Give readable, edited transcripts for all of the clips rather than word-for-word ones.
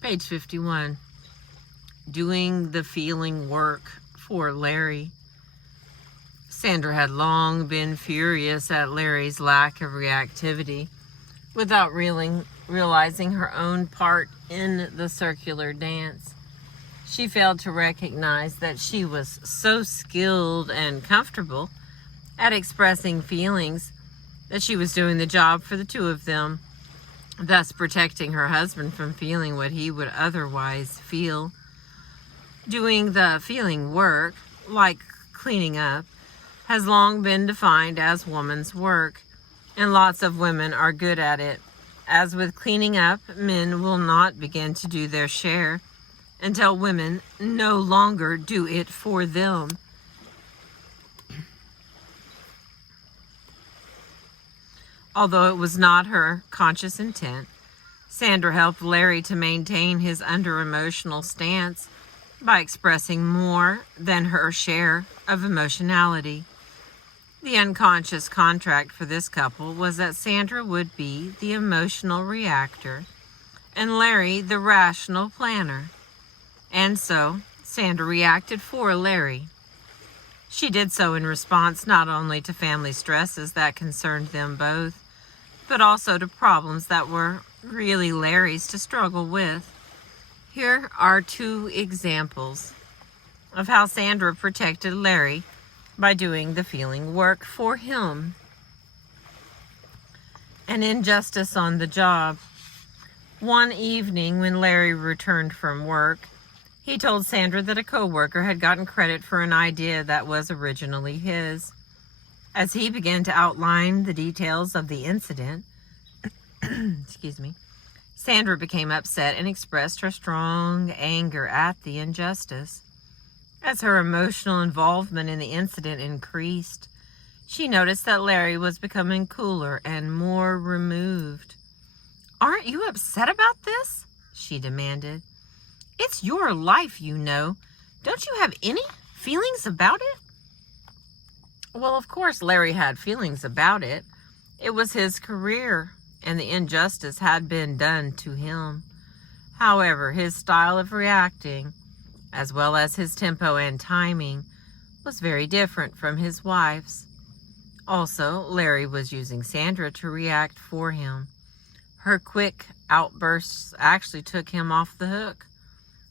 Page 51. Doing the feeling work for Larry. Sandra had long been furious at Larry's lack of reactivity without realizing her own part in the circular dance. She failed to recognize that she was so skilled and comfortable at expressing feelings that she was doing the job for the two of them, thus protecting her husband from feeling what he would otherwise feel. Doing the feeling work, like cleaning up, has long been defined as woman's work, and lots of women are good at it. As with cleaning up, men will not begin to do their share until women no longer do it for them. Although it was not her conscious intent, Sandra helped Larry to maintain his under-emotional stance by expressing more than her share of emotionality. The unconscious contract for this couple was that Sandra would be the emotional reactor and Larry the rational planner. And so, Sandra reacted for Larry. She did so in response not only to family stresses that concerned them both, but also to problems that were really Larry's to struggle with. Here are two examples of how Sandra protected Larry by doing the feeling work for him. An injustice on the job. One evening when Larry returned from work, he told Sandra that a coworker had gotten credit for an idea that was originally his. As he began to outline the details of the incident, Sandra became upset and expressed her strong anger at the injustice. As her emotional involvement in the incident increased, she noticed that Larry was becoming cooler and more removed. "Aren't you upset about this?" she demanded. "It's your life, you know. Don't you have any feelings about it?" Well, of course Larry had feelings about it. It was his career, and the injustice had been done to him. However, his style of reacting, as well as his tempo and timing, was very different from his wife's. Also, Larry was using Sandra to react for him. Her quick outbursts actually took him off the hook.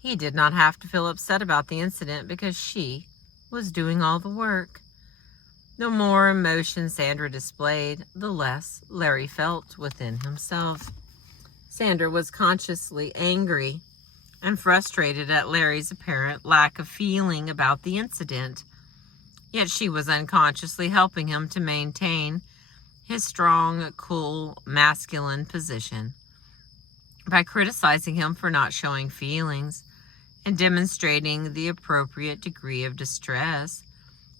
He did not have to feel upset about the incident because she was doing all the work. The more emotion Sandra displayed, the less Larry felt within himself. Sandra was consciously angry and frustrated at Larry's apparent lack of feeling about the incident, yet she was unconsciously helping him to maintain his strong, cool, masculine position. By criticizing him for not showing feelings and demonstrating the appropriate degree of distress,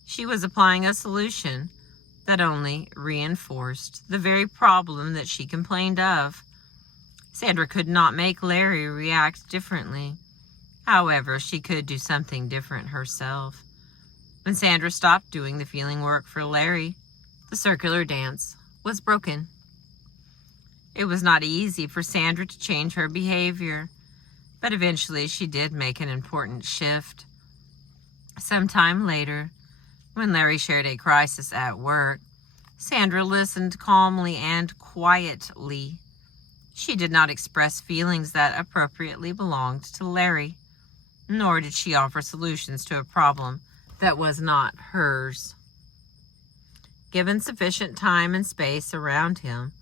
she was applying a solution that only reinforced the very problem that she complained of. Sandra could not make Larry react differently. However, she could do something different herself. When Sandra stopped doing the feeling work for Larry, the circular dance was broken. It was not easy for Sandra to change her behavior, but eventually she did make an important shift. Sometime later, when Larry shared a crisis at work, Sandra listened calmly and quietly. She did not express feelings that appropriately belonged to Larry, nor did she offer solutions to a problem that was not hers. Given sufficient time and space around him,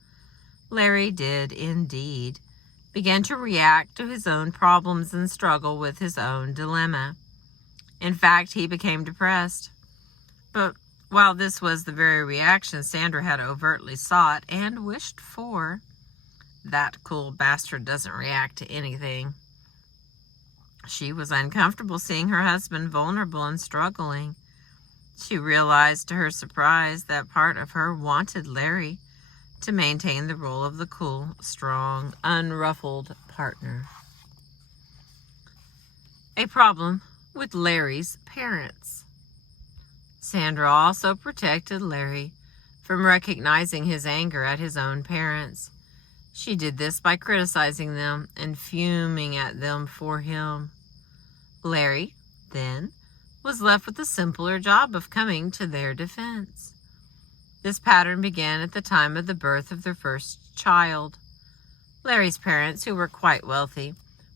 Larry did indeed begin to react to his own problems and struggle with his own dilemma. In fact, he became depressed. But while this was the very reaction Sandra had overtly sought and wished for, that cool bastard doesn't react to anything. She was uncomfortable seeing her husband vulnerable and struggling. She realized to her surprise that part of her wanted Larry to maintain the role of the cool, strong, unruffled partner. A problem with Larry's parents. Sandra also protected Larry from recognizing his anger at his own parents. She did this by criticizing them and fuming at them for him. Larry, then, was left with the simpler job of coming to their defense. This pattern began at the time of the birth of their first child. Larry's parents, who were quite wealthy,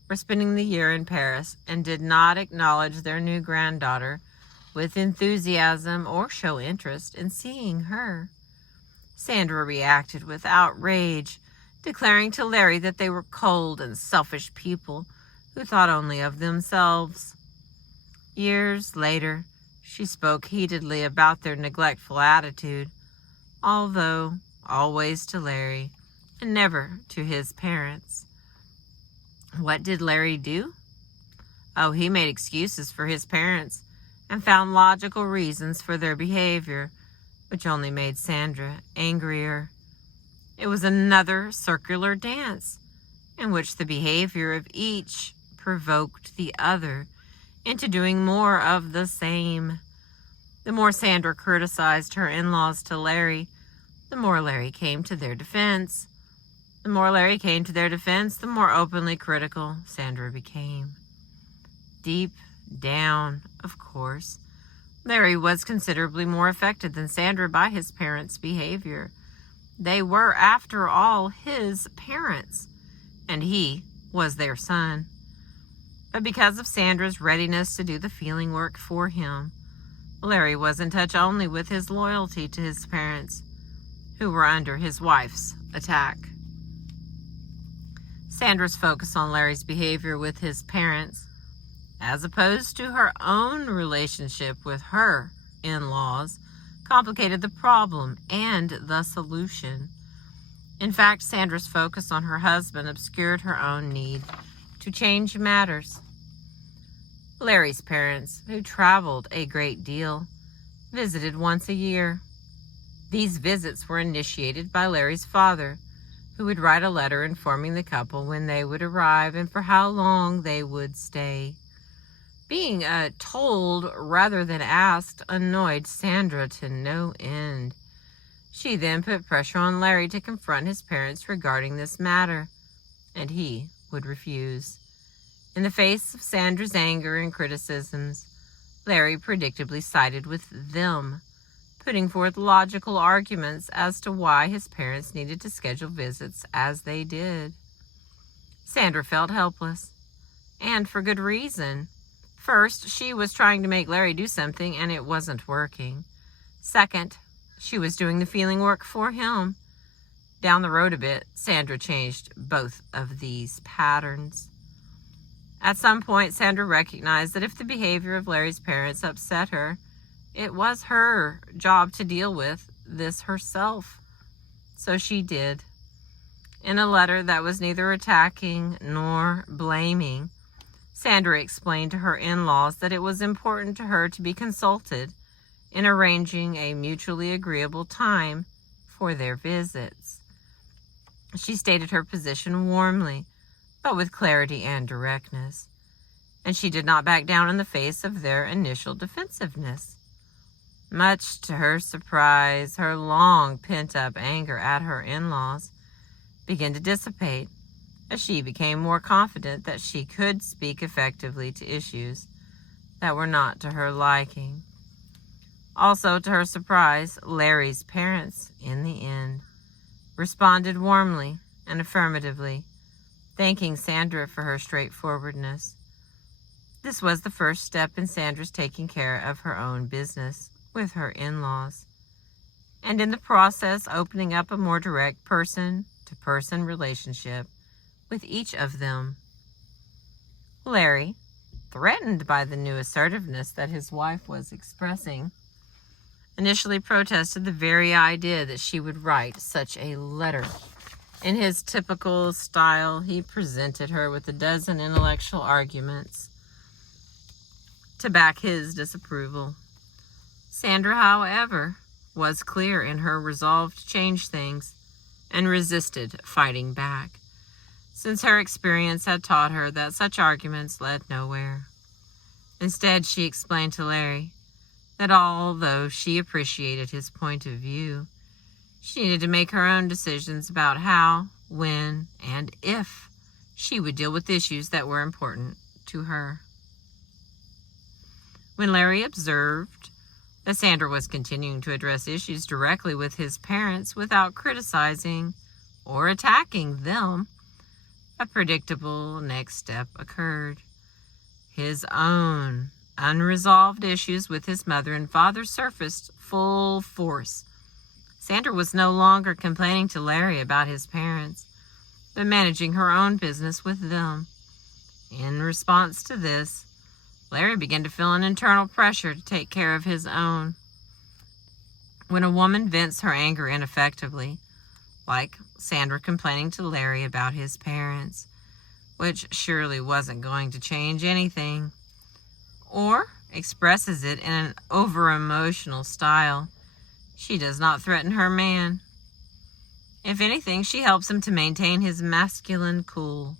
were spending the year in Paris and did not acknowledge their new granddaughter with enthusiasm or show interest in seeing her. Sandra reacted with outrage, declaring to Larry that they were cold and selfish people who thought only of themselves. Years later, she spoke heatedly about their neglectful attitude, although always to Larry and never to his parents. What did Larry do? Oh, he made excuses for his parents and found logical reasons for their behavior, which only made Sandra angrier. It was another circular dance in which the behavior of each provoked the other into doing more of the same. The more Sandra criticized her in-laws to Larry, the more Larry came to their defense. The more Larry came to their defense, the more openly critical Sandra became. Deep down, of course, Larry was considerably more affected than Sandra by his parents' behavior. They were, after all, his parents, and he was their son. But because of Sandra's readiness to do the feeling work for him, Larry was in touch only with his loyalty to his parents, who were under his wife's attack. Sandra's focus on Larry's behavior with his parents, as opposed to her own relationship with her in-laws, complicated the problem and the solution. In fact, Sandra's focus on her husband obscured her own need to change matters. Larry's parents, who traveled a great deal, visited once a year. These visits were initiated by Larry's father, who would write a letter informing the couple when they would arrive and for how long they would stay. Being told rather than asked annoyed Sandra to no end. She then put pressure on Larry to confront his parents regarding this matter, and he would refuse. In the face of Sandra's anger and criticisms, Larry predictably sided with them, putting forth logical arguments as to why his parents needed to schedule visits as they did. Sandra felt helpless, and for good reason. First, she was trying to make Larry do something, and it wasn't working. Second, she was doing the feeling work for him. Down the road a bit, Sandra changed both of these patterns. At some point, Sandra recognized that if the behavior of Larry's parents upset her, it was her job to deal with this herself. So she did. In a letter that was neither attacking nor blaming, Sandra explained to her in-laws that it was important to her to be consulted in arranging a mutually agreeable time for their visits. She stated her position warmly, but with clarity and directness, and she did not back down in the face of their initial defensiveness. Much to her surprise, her long pent-up anger at her in-laws began to dissipate as she became more confident that she could speak effectively to issues that were not to her liking. Also, to her surprise, Larry's parents, in the end, responded warmly and affirmatively, thanking Sandra for her straightforwardness. This was the first step in Sandra's taking care of her own business with her in-laws, and in the process opening up a more direct person-to-person relationship with each of them. Larry, threatened by the new assertiveness that his wife was expressing, initially protested the very idea that she would write such a letter. In his typical style, he presented her with a dozen intellectual arguments to back his disapproval. Sandra, however, was clear in her resolve to change things and resisted fighting back, since her experience had taught her that such arguments led nowhere. Instead, she explained to Larry that although she appreciated his point of view, she needed to make her own decisions about how, when, and if she would deal with issues that were important to her. When Larry observed that Sandra was continuing to address issues directly with his parents without criticizing or attacking them, a predictable next step occurred. His own unresolved issues with his mother and father surfaced full force. Sandra was no longer complaining to Larry about his parents, but managing her own business with them. In response to this, Larry began to feel an internal pressure to take care of his own. When a woman vents her anger ineffectively, like Sandra complaining to Larry about his parents, which surely wasn't going to change anything, or expresses it in an over-emotional style, she does not threaten her man. If anything, she helps him to maintain his masculine cool,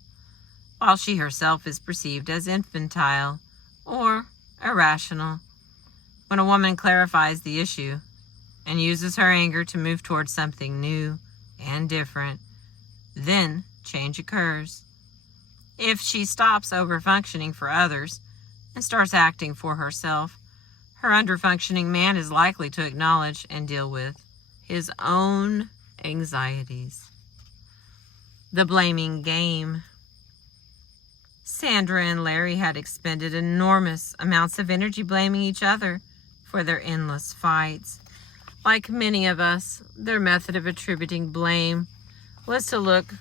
while she herself is perceived as infantile or irrational. When a woman clarifies the issue and uses her anger to move towards something new and different, then change occurs. If she stops over-functioning for others and starts acting for herself, her under-functioning man is likely to acknowledge and deal with his own anxieties. The blaming game. Sandra and Larry had expended enormous amounts of energy blaming each other for their endless fights. Like many of us, their method of attributing blame was to look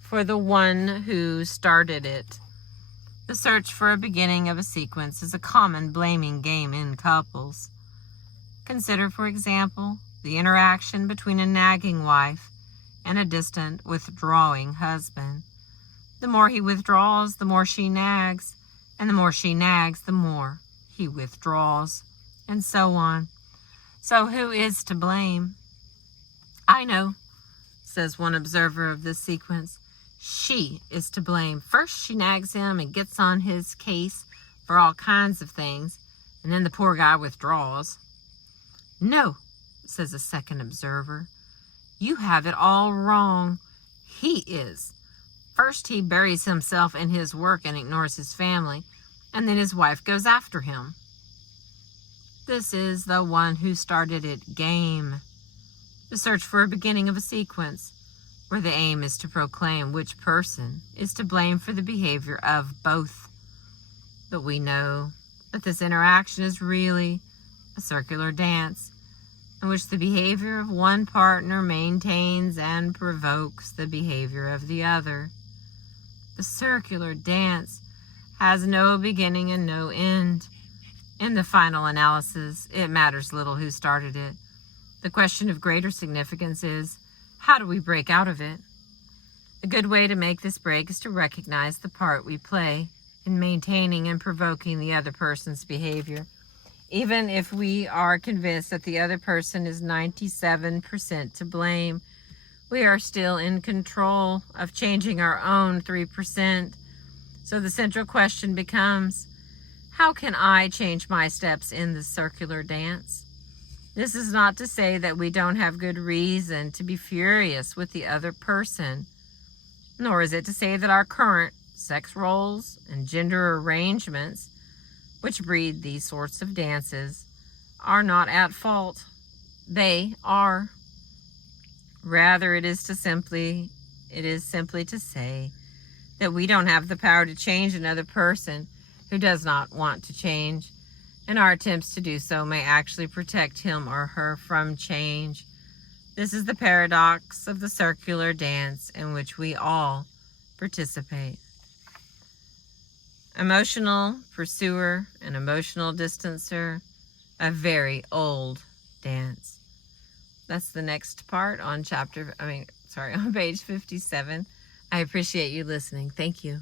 for the one who started it. The search for a beginning of a sequence is a common blaming game in couples. Consider, for example, the interaction between a nagging wife and a distant, withdrawing husband. The more he withdraws, the more she nags, and the more she nags, the more he withdraws, and so on. So who is to blame? I know, says one observer of this sequence. She is to blame. First she nags him and gets on his case for all kinds of things, and then the poor guy withdraws. No, says a second observer. You have it all wrong. He is. First he buries himself in his work and ignores his family, and then his wife goes after him. This is the one who started it game. The search for a beginning of a sequence, where the aim is to proclaim which person is to blame for the behavior of both. But we know that this interaction is really a circular dance in which the behavior of one partner maintains and provokes the behavior of the other. The circular dance has no beginning and no end. In the final analysis, it matters little who started it. The question of greater significance is, how do we break out of it? A good way to make this break is to recognize the part we play in maintaining and provoking the other person's behavior. Even if we are convinced that the other person is 97% to blame, we are still in control of changing our own 3%. So the central question becomes, how can I change my steps in this circular dance? This is not to say that we don't have good reason to be furious with the other person, nor is it to say that our current sex roles and gender arrangements, which breed these sorts of dances, are not at fault. They are. Rather, it is simply to say that we don't have the power to change another person who does not want to change, and our attempts to do so may actually protect him or her from change. This is the paradox of the circular dance in which we all participate. Emotional pursuer and emotional distancer, a very old dance. That's the next part on on page 57. I appreciate you listening. Thank you.